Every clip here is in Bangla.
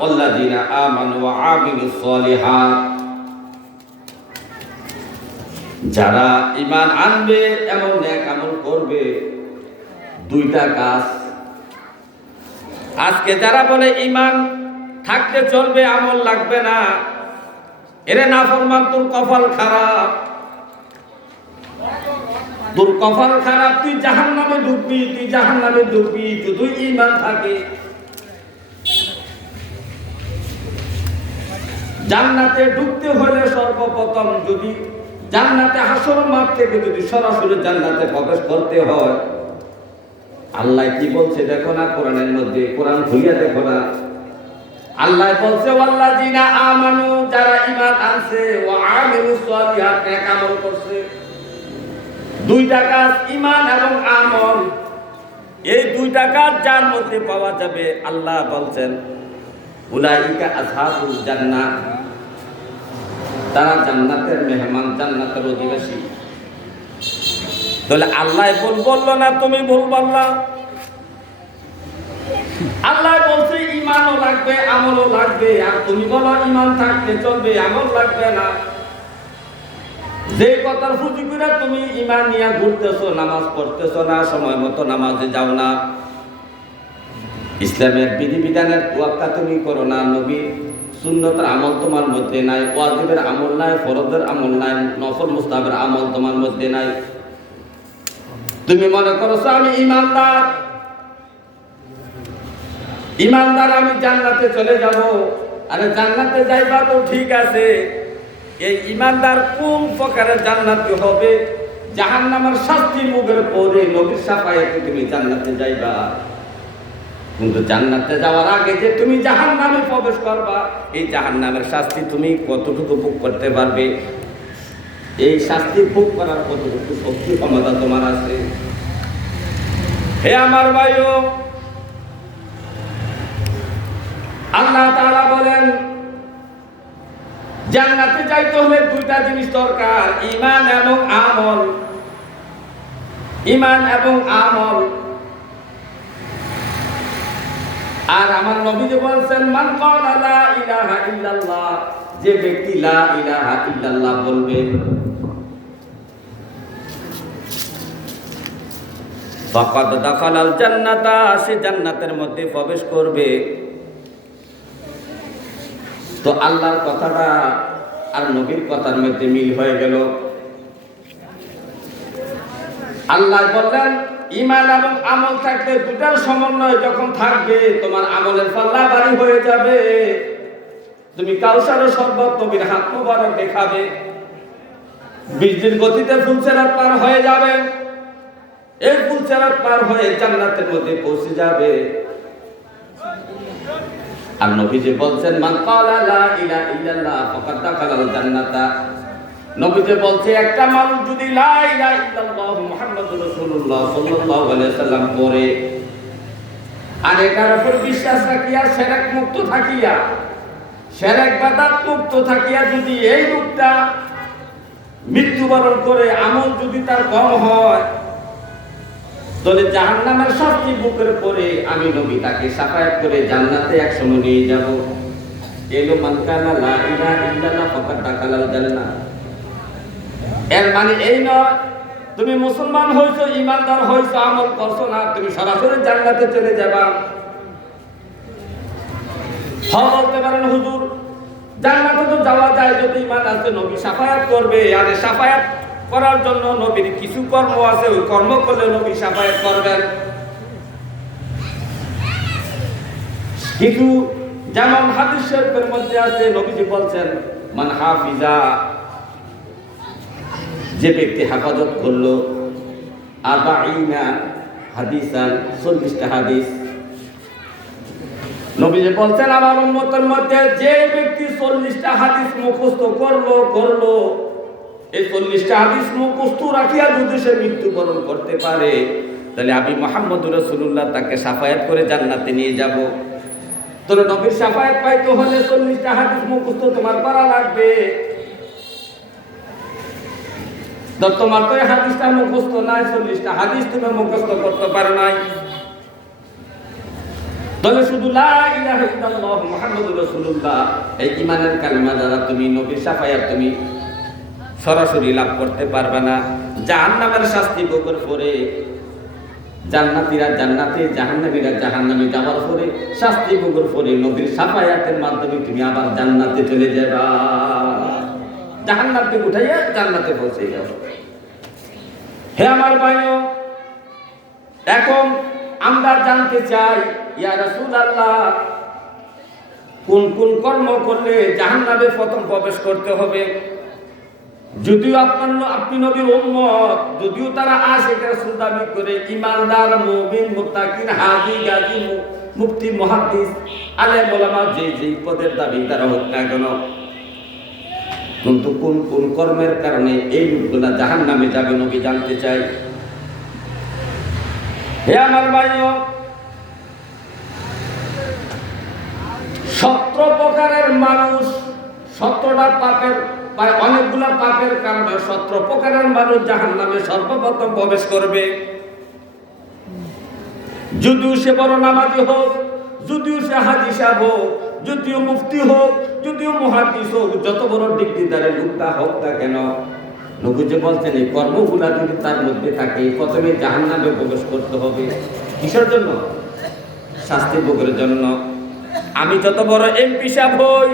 والذين آمنوا وعملوا الصالحات যারা ইমান আনবে এমন এক আমল করবে দুইটা কাজ আজকে যারা বলে ইমান থাকতে চলবে আমল লাগবে না এরে না ফরমান তোর কপাল খারাপ তোর কপাল খারাপ তুই জাহান নামে ঢুকবি তুই জাহান নামে ঢুকবি শুধু ইমান থাকে জান্নাতে ঢুকতে হলে সর্বপ্রথম যদি জান্নাতে হাসর মাঠ থেকে যদি সরাসরি জান্নাতে প্রবেশ করতে হয়, আল্লাহ কি বলছে দেখো না কোরআনের মধ্যে? কোরআন খুলিয়া দেখো না। আল্লাহ বলছে, ওয়াল্লাযিনা আমানু যারা ঈমান আনছে, ওয়া আমিলু সলিহাত নেক আমল করছে। দুইটা কাজ, ঈমান এবং আমল। এই দুইটা কাজ যার মধ্যে পাওয়া যাবে, আল্লাহ বলছেন, উলাইকা আসহাবুল জান্নাত তারা জান্নাতের মেহমান, জান্নাতের অধিবাসী। তাহলে আল্লাহ ভুল বলল না তুমি ভুল বললা? আল্লাহ বলছে ইমানও লাগবে, আমলও লাগবে। আর তুমি বলো ইমান থাকতে চলবে, আমল লাগবে না। যে কথার ফুটি করে তুমি ইমান নিয়ে ঘুরতেছো, নামাজ পড়তেছো না, সময় মতো নামাজে যাও না। ইসলামের বিধিবিধানের তোয়াক্কা তুমি করো না নবী সুন্নতের আমল তোমার মধ্যে নাই, ওয়াজিবের আমল নাই, ফরজের আমল নাই, নফল মুস্তাবের আমল তোমার মধ্যে নাই। তুমি মনে করছ আমি ইমানদার? ইমানদার, আমি জান্নাতে চলে যাব। আরে জান্নাতে যাইবা তো ঠিক আছে। এই ইমানদার কোন প্রকারের জান্নাতি হবে? জাহান্নামের শাস্তি মুখের পরে নবীর সাফাইতে তুমি জান্নাতে যাইবা। কিন্তু জান্নাতে যাওয়ার আগে যে তুমি জাহান নামে প্রবেশ করবা, এই জাহান নামের শাস্তি তুমি কতটুকু ভোগ করতে পারবে? এই শাস্তি ভোগ করার কতটুকু শক্তি, ক্ষমতা তোমার আছে? হে আমার ভাইও, আল্লাহ তাআলা বলেন, জান্নাতে যাইতে হলে দুইটা জিনিস দরকার ইমান এবং আমল। ইমান এবং আমল আর আমার নবী যে বলছেন, মান ক্বালা লা ইলাহা ইল্লাল্লাহ। যে ব্যক্তি লা ইলাহা ইল্লাল্লাহ বলবে। ফাকাদ দাখালাল জান্নাতা, সে জান্নাতের মধ্যে প্রবেশ করবে। তো আল্লাহর কথাটা আর নবীর কথার মধ্যে মিল হয়ে গেল। আল্লাহ বললেন ইমান এবং আমল থাকলে দুটার সমন্বয় যখন থাকবে, তোমার আমলের পাল্লা বাড়ি হয়ে যাবে। তুমি কাউসারও শরবত, নবীর হাত মুবারক দেখাবে। বিশ দিন গতিতে ফুলচেরাত পার হয়ে যাবে। এই ফুলচেরাত পার হয়ে জান্নাতের মধ্যে পৌঁছে যাবে। আর নবীজি বলছেন, মান ক্বালা লা ইলাহা ইল্লাল্লাহ, ফাকাদ দাখালাল জান্নাতা। নবীজি বলছে, একটা মানুষ যদি লা ইলাহা ইল্লাল্লাহ মুহাম্মাদুর রাসূলুল্লাহ সাল্লাল্লাহু আলাইহি সাল্লাম পড়ে, আর এটার উপর বিশ্বাস রাখিয়া শিরক মুক্ত থাকিয়া শিরক বাদাত মুক্ত থাকিয়া যদি এই লোকটা মৃত্যুবরণ করে, আমল যদি তার কম হয়, তাহলে জাহান্নামের শাস্তি বুকের পরে আমি নবী তাকে সাফায়াত করে জান্নাতে একসময় নিয়ে যাব। এলো মানকানা লা ইলাহা ইল্লাল্লাহ, ফাকাদ দাখালাল জান্নাহ। এর মানে এই নয়, তুমি মুসলমান হয়েছো, ইমানদার হইছো আমল করছ না, তুমি সরাসরি জান্নাতে চলে যাবা। বলতে পারেন হুজুর, জান্নাতে তো যাওয়া যায় যদি ইমান আছে, নবী সাফায়াত করবে। আর সাফায়াত করার জন্য নবীর কিছু কর্ম আছে, ওই কর্ম করলে নবী সাফায়াত করবেন। কিছু যেমন হাদিস শরীফের মধ্যে আছে, নবীজি বলছেন, মান হাফিজা যে ব্যক্তি হেফাজত করল, আরবাঈনা হাদিসান, চল্লিশটা হাদিস। নবীজি বলছেন, আমার উম্মতের মধ্যে যে ব্যক্তি চল্লিশটা হাদিস মুখস্থ করল করল, এই চল্লিশটা হাদিস মুখস্থ রাখিয়া যদি সে মৃত্যুবরণ করতে পারে, তাহলে আমি মোহাম্মদ রসুল্লাহ তাকে সাফায়াত করে জান্নাতে নিয়ে যাব। তোর নবীর সাফায়াত পাইতে হলে চল্লিশটা হাদিস মুখস্থ তোমার করা লাগবে। তোমার তো হাদিসটা মুখস্থ নাই, চল্লিশটা হাদিস তুমি মুখস্থ করতে পারো নাই। তাহলে শুধু এই ইমানের কালিমা দ্বারা তুমি নবীর সাফায়াত তুমি সরাসরি লাভ করতে পারবে না। জাহান্নামের শাস্তি ভোগের পরে, জান্নাতীরা জান্নাতে, জাহান্নামীরা জাহান্নামে যাওয়ার পরে, শাস্তি ভোগের পরে নবীর সাফায়াতের মাধ্যমে তুমি আবার জান্নাতে চলে যাবা। জাহান্নাতে উঠাইয়া জান্নাতে পৌঁছে যাব হে আমার ভাইও, এখন আমরা জানতে চাই, ইয়া রাসূলুল্লাহ, কোন কোন কর্ম করলে জাহান্নামে প্রথম প্রবেশ করতে হবে? যদিও আপনার আপনি নবীর উম্মত, যদিও তারা আশেখ রাসূল দাবি করে, ইমানদার, মুমিন, মুত্তাকিন, হাজি, গাজী, মু- মুফতি, মুহাদ্দিস, আলেম, ওলামা, যে যে পদের দাবি তারা না কেন কিন্তু কোন কোন কর্মের কারণে এই লোকগুলা জাহান নামে যাবে নবী জানতে চাই হে আমার ভাইও, সত্র প্রকারের মানুষ সতেরোটা পাপের অনেকগুলা পাপের কারণে সত্র প্রকারের মানুষ জাহান নামে সর্বপ্রথম প্রবেশ করবে। যদিও সে বড় নামাজি হোক, যদিও সে হাজি হোক, যদিও মুফতি হোক যদিও মহাদিস যত বড় ডিগ্রিদারের লোকটা হোক না কেন নবী যে বলছেন, এই কর্মগুলা যদি তার মধ্যে থাকে, প্রথমে জাহান নামে প্রবেশ করতে হবে। কিসের জন্য? শাস্তি ভোগের জন্য। আমি যত বড় এমপি সাহেব হই,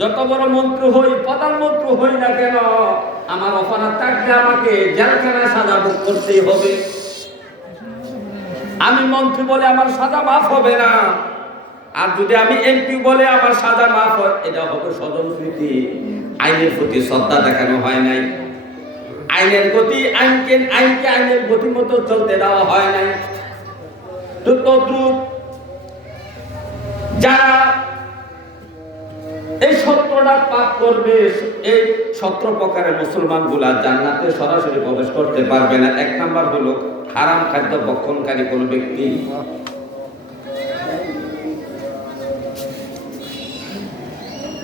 যত বড় মন্ত্রী হই, প্রধানমন্ত্রী হই না কেন, আমার অপরাধ থাকলে আমাকে জেলখানায় সাজা ভোগ করতেই হবে। আমি মন্ত্রী বলে আমার সাজা মাফ হবে না। আর যদি আমি এমপি বলে আমার সাজা মাফ হয়, এটা হবে স্বজন প্রীতি। আইনের প্রতি শ্রদ্ধা দেখানো হয় নাই। আইনের প্রতি আইনকে আইনকে আইনের গতি মতো চলতে দেওয়া হয় নাই। তো তদ্রুপ যারা এই সত্রটা পাপ করবে, এই সত্র প্রকারের মুসলমানগুলা জান্নাতে সরাসরি প্রবেশ করতে পারবে না। এক নাম্বার হলো হারাম খাদ্য ভক্ষণকারী কোন ব্যক্তি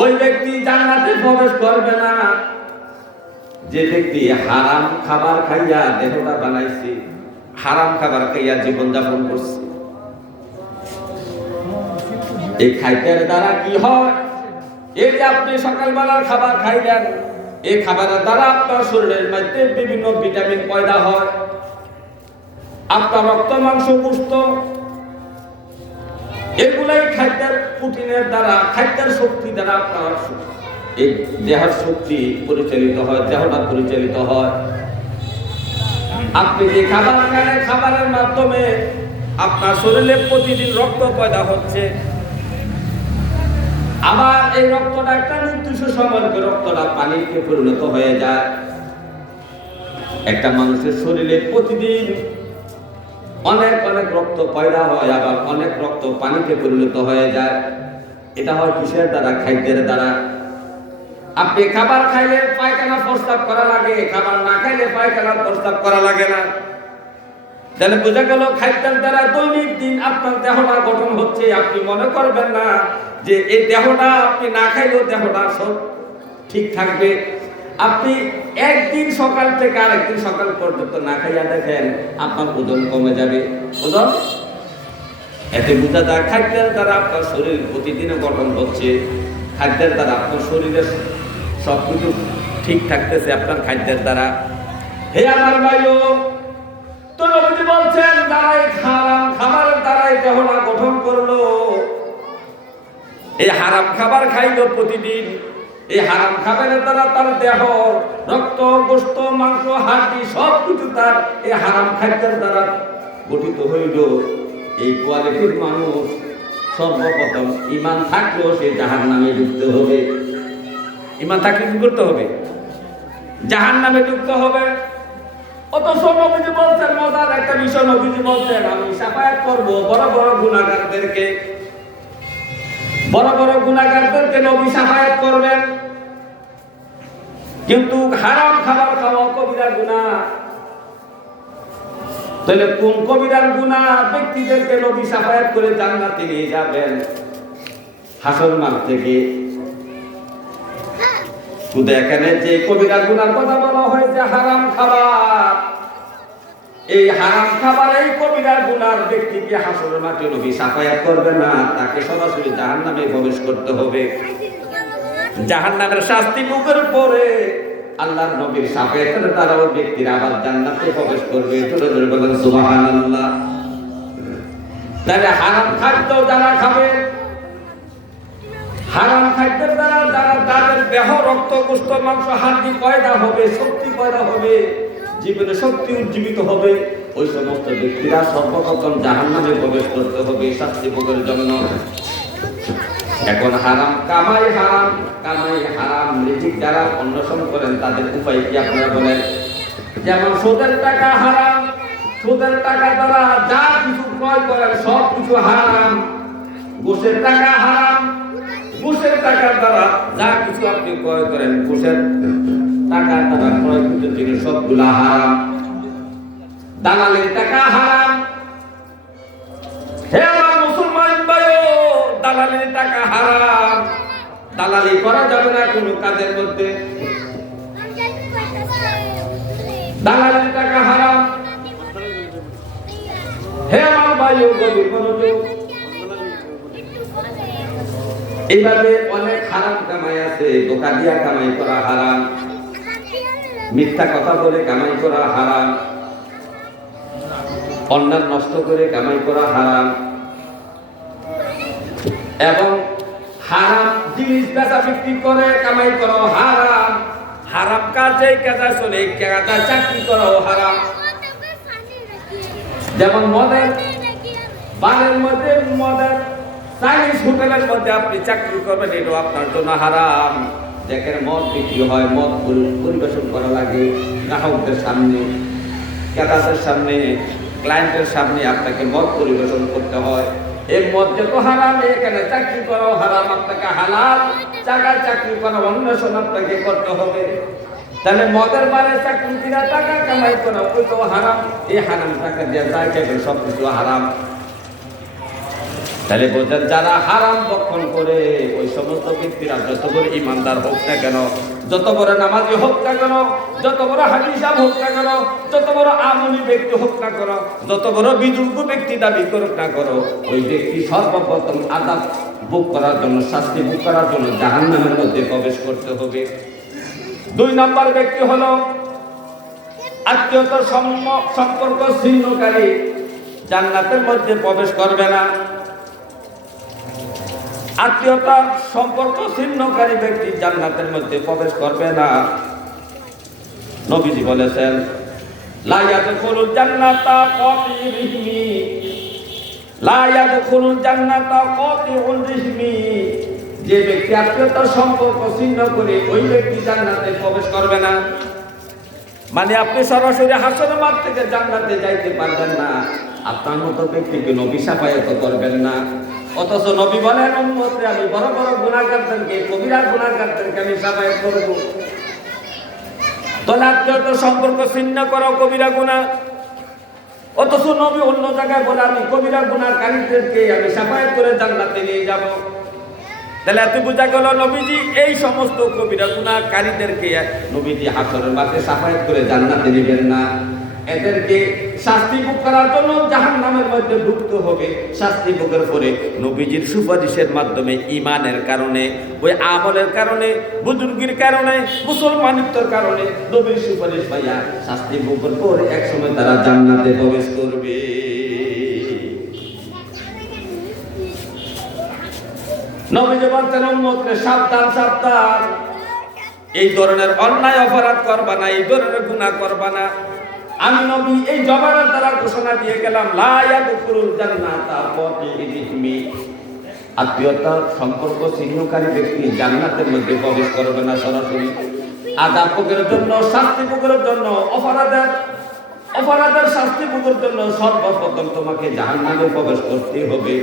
ওই ব্যক্তি জান্নাতে প্রবেশ করবে না। যে ব্যক্তি হারাম খাবার খাইয়া দেহটা বানাইছে, হারাম খাবার খাইয়া জীবন যাপন করছে। এই খাইতের দ্বারা কি হয়? এই যে আপনি সকালবেলার খাবার খাইলেন, এই খাবারের দ্বারা আপনার শরীরের মধ্যে বিভিন্ন ভিটামিন পয়দা হয়। আপনার রক্ত মাংস পুষ্ট এগুলাই খাদ্যের প্রোটিনের দ্বারা, খাদ্যের শক্তি দ্বারা আপনার এই দেহের শক্তি পরিচালিত হয় দেহটা পরিচালিত হয়। আপনি যে খাবার খান খাবারের মাধ্যমে আপনার শরীরে প্রতিদিন রক্ত পয়দা হচ্ছে। আবার এই রক্তটা একটা নির্দিষ্ট সময়ের রক্তটা পানিতে পরিণত হয়ে যায়। একটা মানুষের শরীরে প্রতিদিন অনেক অনেক রক্ত পয়দা হয়, আবার অনেক রক্ত পানিতে পরিণত হয়ে যায়। এটা হয় কিসের দ্বারা? খাদ্যের দ্বারা। আপনি খাবার খাইলে পায়খানা প্রস্তাব করা লাগে, খাবার না খাইলে পায়খানা প্রস্তাব করা লাগে না। তাহলে বোঝা গেল খাদ্যের দ্বারা দৈনিক দিন আপনার দেহটা গঠন হচ্ছে। আপনি মনে করবেন না যে এই দেহটা আপনি না খাইলেও দেহটা সব ঠিক থাকবে। আপনি একদিন সকাল থেকে আরেকদিন সকাল পর্যন্ত না খাইয়া দেখেন আপনার ওজন কমে যাবে। ওজন? এতে বোঝা যায় খাদ্যের দ্বারা আপনার শরীর প্রতিদিনে গঠন হচ্ছে, খাদ্যের দ্বারা আপনার শরীরের সব কিছু ঠিক থাকতেছে আপনার খাদ্যের দ্বারা। হে আমার ভাইও, তো নবীজি বলছেন দ্বারাই হারাম খাবারের দ্বারাই দেহটা গঠন করল, এই হারাম খাবার খাইলো প্রতিদিন। এই হারাম খাবারের দ্বারা তার দেহ, রক্ত, গোস্ত, মাংস, হাড্ডি সব কিছু তার এই হারাম খাদ্যের দ্বারা গঠিত হইল। এই কোয়ালিটির মানুষ সর্বপ্রথম ইমান থাকলেও সে জাহান নামে ঢুকতে হবে। ইমান থাকলে কি করতে হবে? জাহান নামে ঢুকতে হবে। অথচ নবীজি বলছেন, মজার একটা বিষয় নবীজি বলছেন, আমি সাফায়াত করব, বড় বড় গুণাগারদেরকে বড় বড় গুণাগারদেরকে নবী সাফায়াত করবেন। কিন্তু হারাম খাবার খাওয়া কবিরা গুণা তাহলে কোন কবিরার গুণা ব্যক্তিদেরকে নবী সাফায়াত করে জান্নাতে নিয়ে যাবেন। হাসর মাঠ থেকে। এখানে যে গুণার কথা বলা হয়েছে, হারাম খাবার। এই হারাম খাবার এই কবিরার গুনার ব্যক্তিকে হাসরের মাঠে নবী সাফায়াত করবে না, তাকে সরাসরি জাহান নামে প্রবেশ করতে হবে। জাহান নামের শাস্তি মুখের পরে আল্লাহর নবীর সাফায়াতের দ্বারা ওই ব্যক্তির আবার জান্নাতে প্রবেশ করবে ধরে ধরে বলেন, সুবহানাল্লাহ। তাহলে হারাম খাদ্য যারা খাবে, হারাম খাদ্যের দ্বারা যারা তাদের দেহ, রক্ত কুষ্ঠ মাংস, হাড্ডি পয়দা হবে, শক্তি পয়দা হবে, জীবনে শক্তি উজ্জীবিত হবে, ওই সমস্ত ব্যক্তিরা সর্বপ্রথম জাহান নামে প্রবেশ করতে হবে শাস্তি ভোগের জন্য। এখন হারাম, কামাই হারাম কামাই হারাম, রিজিক যারা অন্বেষণ করেন, তাদের উপায় কি আপনারা বলেন? যেমন সুদের টাকা হারাম, সুদের টাকা দ্বারা যা কিছু ক্রয় করেন, সব কিছু হারাম। ঘুষের টাকা হারাম টাকার দ্বারা যা কিছু আপনি ক্রয় করেন, ঘুষের টাকার দ্বারা জিনিস সবগুলা হারাম। দালালের টাকা হারাম। হে দালালি করা যাবে না কোনো কাজের মধ্যে। দালালের টাকা হারাম। হে আমার গভীর মনোযোগ। এইভাবে অনেক হারাম কামাই আছে দোকা দিয়া কামাই করা হারাম। মিথ্যা কথা বলে কামাই করা হারাম। অন্যান নষ্ট করে কামাই করা হারাম। এবং হারাম জিনিস বেচা বিক্রি করে, কামাই করা হারাম। হারাম কাজে কাজা চলে কাজা চাকরি করাও হারাম। যেমন মদের, বানের মধ্যে মদের, চাইনিজ হোটেলের মধ্যে আপনি চাকরি করবেন, এটাও আপনার জন্য হারাম। যেখানে মদ বিক্রি হয়, মদ পরিবেশন করা লাগে গ্রাহকদের সামনে, ক্রেতাদের সামনে ক্লায়েন্টের সামনে আপনাকে মদ পরিবেশন করতে হয়। এই মদ যত হারাম, এখানে চাকরি করাও হারাম আপনাকে হালাল। জায়গায় চাকরি করা অন্বেষণ আপনাকে করতে হবে। তাহলে মদের বারে চাকরি দিরা টাকা কামাই করা, ওই তো হারাম। এই হারাম টাকা দিয়ে যায় কেবল সব কিছু হারাম। তাহলে বলছেন, যারা হারাম বক্ষণ করে, ওই সমস্ত ব্যক্তিরা যত বড় ইমানদার হোক না কেন যত বড় নামাজি হোক না কেন, যত বড় হাদিসাব হোক না কেন, যত বড় আমলি ব্যক্তি হোক না কেন, যত বড় বিদুর্গ ব্যক্তি দাবি করুক না করো ওই ব্যক্তি সর্বপ্রথম আদাব বুক করার জন্য, শাস্তি বুক করার জন্য জাহান্নামের মধ্যে প্রবেশ করতে হবে। দুই নম্বর ব্যক্তি হলো আত্মীয়তার সম্পর্ক ছিন্নকারী, জান্নাতের মধ্যে প্রবেশ করবে না। আত্মীয়তার সম্পর্ক ছিন্নকারী ব্যক্তি জান্নাতের মধ্যে প্রবেশ করবে না। নবীজি বলেছেন, লা ইয়াদখুলুল জান্নাতা কাতিউর রিহমি। লা ইয়াদখুলুল জান্নাতা কাতিউর রিহমি। যে ব্যক্তি আত্মীয়তার সম্পর্ক ছিন্ন করে ওই ব্যক্তি জান্নাতে প্রবেশ করবে না। মানে আপনি সরাসরি হাসন মাঠ থেকে জান্নাতে যাইতে পারবেন না। আপনার মতো ব্যক্তিকে নবী সাফায়ত করবেন না। অথচ নবী বলেন, উম্মতে আমি বড় বড় গুণাগারদেরকে কবিরা গুণাগারদেরকে আমি সাফায়ত করব। তাহলে আত্মীয়ত সম্পর্ক ছিন্ন করো, কবিরা গুণা অথচ নবী অন্য জায়গায় বলে, আমি কবিরা গুণাকারীদেরকে আমি সাফায়ত করে জান্নাতে নিয়ে যাব। তাহলে এত বোঝা গেল নবীজি, এই সমস্ত কবিরা গুণাকারীদেরকে নবীজি হাসরের মাঠে সাফায়াত করে জান্নাতে নেবেন না। এদেরকে শাস্তি ভোগ করার জন্য জাহান নামের মধ্যে ঢুকতে হবে। শাস্তি ভোগের পরে নবীজির সুপারিশের মাধ্যমে ইমানের কারণে, ওই আমলের কারণে, বুজুর্গির কারণে, মুসলমানিত্বর কারণে নবীর সুপারিশ পাইয়া শাস্তি ভোগের পরে একসময় তারা জান্নাতে প্রবেশ করবে। এই ধরনের অন্যায় অপরাধ করবা না, এই ধরনের গুনাহ করবা না। আমি নবী, এই জবানের দ্বারা ঘোষণা দিয়ে গেলাম, লা ইয়াদখুলুল জান্নাতা ফাতিহিমি আত্মীয়তা, সম্পর্ক ছিন্নকারী ব্যক্তি জান্নাতের মধ্যে প্রবেশ করবে না সরাসরি। আদাব ভোগের জন্য, শাস্তি ভোগের জন্য, অপরাধের অপরাধের শাস্তি ভোগের জন্য সর্বপ্রথম তোমাকে জাহান্নামে প্রবেশ করতে হবে।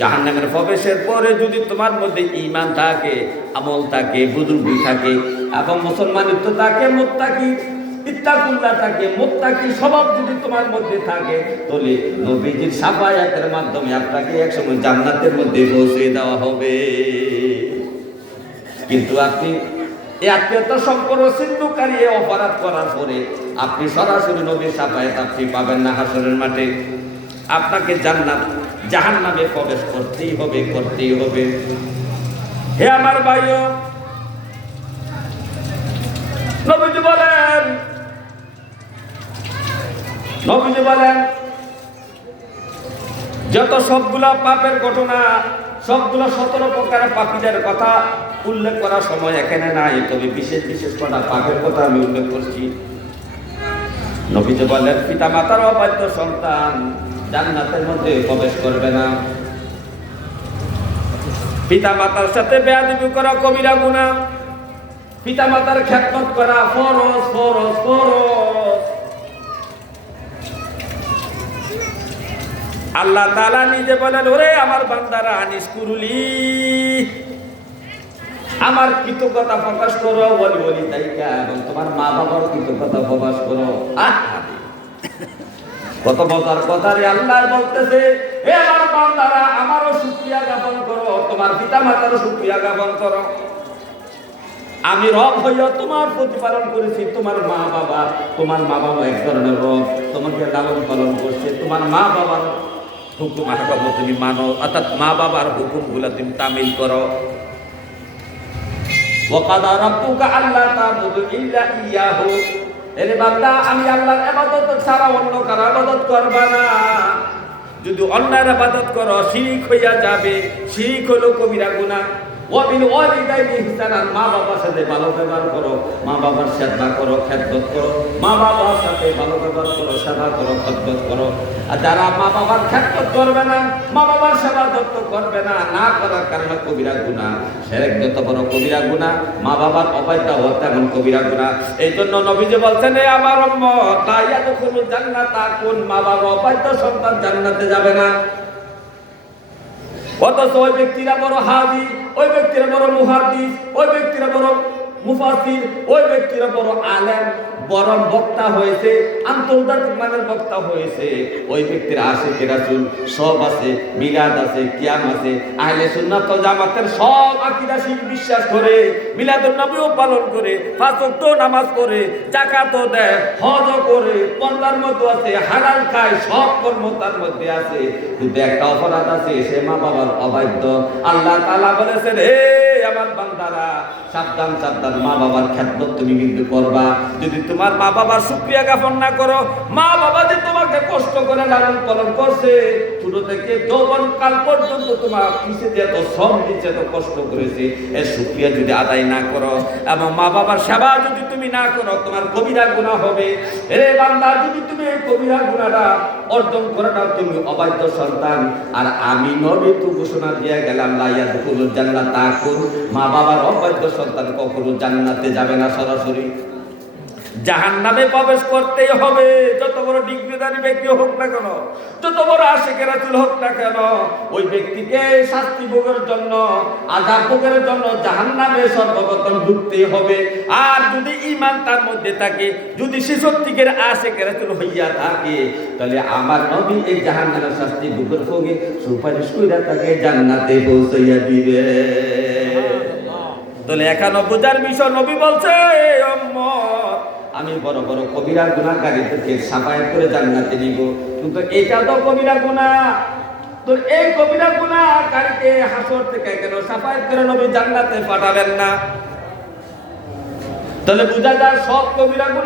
জাহান্নামের প্রবেশের পরে যদি তোমার মধ্যে ইমান থাকে, আমল থাকে, বুজুর্গি থাকে এবং মুসলমানিত্ব থাকে, মোত্তাকি ইত্তাকুল্লাহ থাকে মোত্তাকি স্বভাব যদি তোমার মধ্যে থাকে, তাহলে নবীজির সাফায়াতের মাধ্যমে আপনাকে একসময় জান্নাতের মধ্যে পৌঁছে দেওয়া হবে। কিন্তু আপনি এই আত্মীয়তা সম্পর্ক সিন্ধুকারী এই অপরাধ করার পরে আপনি সরাসরি নবীর সাফায়াত আপনি পাবেন না হাসরের মাঠে। আপনাকে জান্নাত জাহান নামে প্রবেশ করতেই হবে করতেই হবে। হে আমার ভাইও, নবীজি বলেন নবীজি বলেন, যত সবগুলা পাপের ঘটনা, সবগুলো সতেরো প্রকার পাপীদের কথা উল্লেখ করার সময় এখানে নাই, তবে বিশেষ বিশেষ কটা পাপের কথা আমি উল্লেখ করছি। নবীজি বলেন পিতা মাতার অবাধ্য সন্তান জান্নাতের মধ্যে প্রবেশ করবে না। পিতা মাতার সাথে বেয়াদবি করা কবিরা গুণা পিতা মাতার খ্যাতমত করা ফরজ ফরজ ফরজ। আল্লাহ তালা নিজে বলেন, ওরে আমার বান্দারা আনিস কুরুলি আমার কৃতজ্ঞতা প্রকাশ করো বলি বলি তাইকা এবং তোমার মা বাবার কৃতজ্ঞতা প্রকাশ করো। কত মজার কথা রে আল্লাহ বলতেছে হে আমার বান্দারা, আমারও শুকরিয়া জ্ঞাপন করো, তোমার পিতা মাতারও শুকরিয়া জ্ঞাপন করো। আমি রব হইয়া তোমার প্রতিপালন করেছি, তোমার মা বাবা তোমার মা বাবা এক ধরনের রব, তোমাকে লালন পালন করছে, তোমার মা বাবার হুকুম আহকাম তুমি মানো, অর্থাৎ মা বাবার হুকুমগুলো তুমি তামিল করো। ওয়াকাদা রাব্বুকা আল্লাহ তা'বুদু ইল্লা ইয়াহু। এরে বান্দা, আমি আল্লাহর ইবাদত ছাড়া অন্য কারও ইবাদত করবা না। যদি অন্যের ইবাদত করো, শিরিক হইয়া যাবে, শিরিক হলো কবিরা গুনাহ। মা বাবার সাথে ভালো করো, মা বাবার সেবা করো করো, মা বাবার সাথে করো, সেবা করো করো। যারা মা বাবার করবে না, মা বাবার সেবা করবে না না করার কারণে কবিরা গুণা মা বাবার অবাধ্য হওয়া তেমন কবিরা গুণা এই জন্য নবীজি বলছেন আমার ইয়াদখুলু জান্নাতা। কোন মা বাবা অবাধ্য সন্তান জান্নাতে যাবে না। অথচ ওই ব্যক্তিরা বড় হাজি ওই ব্যক্তিরা বড় মুহাদ্দিস ওই ব্যক্তিরা বড় মুফাসির ওই ব্যক্তিরা বড় আলেম বড় বক্তা হয়েছে, আন্তর্জাতিক মানের বক্তা হয়েছে। ওই ব্যক্তির আশিক রাসূল, সব আছে, মিলাদ আছে, কিয়াম আছে, আহলে সুন্নাত জামাতের সব বিশ্বাস করে, মিলাদুন নবীও পালন করে ওয়াক্ত নামাজ করে যাকাতও দেয়, হজও করে, পর্দার মধ্যে আছে খায়, সব কর্ম তার মধ্যে আছে। কিন্তু একটা অপরাধ আছে, সে মা বাবার অবাধ্য। আল্লাহ তাআলা বলেছেন হে আমার বান্দারা, সাবধান সাবধান, মা বাবার খ্যাতমত তুমি কিন্তু করবা। যদি তোমার মা বাবার শুক্রিয়া জ্ঞাপন না করো, মা বাবা যে তোমাকে কষ্ট করে লালন পালন করছে, ছোট থেকে যৌবন কাল পর্যন্ত তোমার পিছে যে এত শ্রম দিচ্ছে, এত কষ্ট করেছে, এর শুক্রিয়া যদি আদায় না করো এবং মা বাবার সেবা যদি তুমি না করো, তোমার কবিরা গুণা হবে। রে বান্দা, যদি তুমি এই কবিরা গুণাটা অর্জন করাটা তুমি অবাধ্য সন্তান। আর আমি নবী তো ঘোষণা দিয়ে গেলাম লাইয়া দুকুল জান্নাত তাকুন মা বাবার অবাধ্য সন্তান কখনো জান্নাতে যাবে না সরাসরি। জাহান নামে প্রবেশ করতেই হবে। যত বড় ডিগ্রিদারি ব্যক্তি হোক না কেন যত বড় আশেকের রাসূল হোক না কেন ওই ব্যক্তিকে শাস্তি ভোগের জন্য আজাব ভোগের জন্য জাহান নামে সর্বপ্রথম ঢুকতেই হবে। আর যদি ইমান তার মধ্যে থাকে যদি সে সত্যিকের আশেকের রাসূল হইয়া থাকে তাহলে আমার নবী এই জাহান নামের শাস্তি ভোগের ভোগে সুপারিশ কইরা তাকে জান্নাতে পৌঁছাইয়া দিবে। তাহলে এখানে বোঝার বিষয় নবী বলছে আমি বড় বড় কবিরা গুণাকারীদেরকে সাফায়াত করে জান্নাতে নিব। কিন্তু এটা তো কবিরা গুণা। তো এই কবিরা গুণাকারীকে হাসর থেকে কেন সাফায়াত করে নবী জান্নাতে পাঠাবেন না? তাহলে বোঝা যায় সব কবিরা গুণা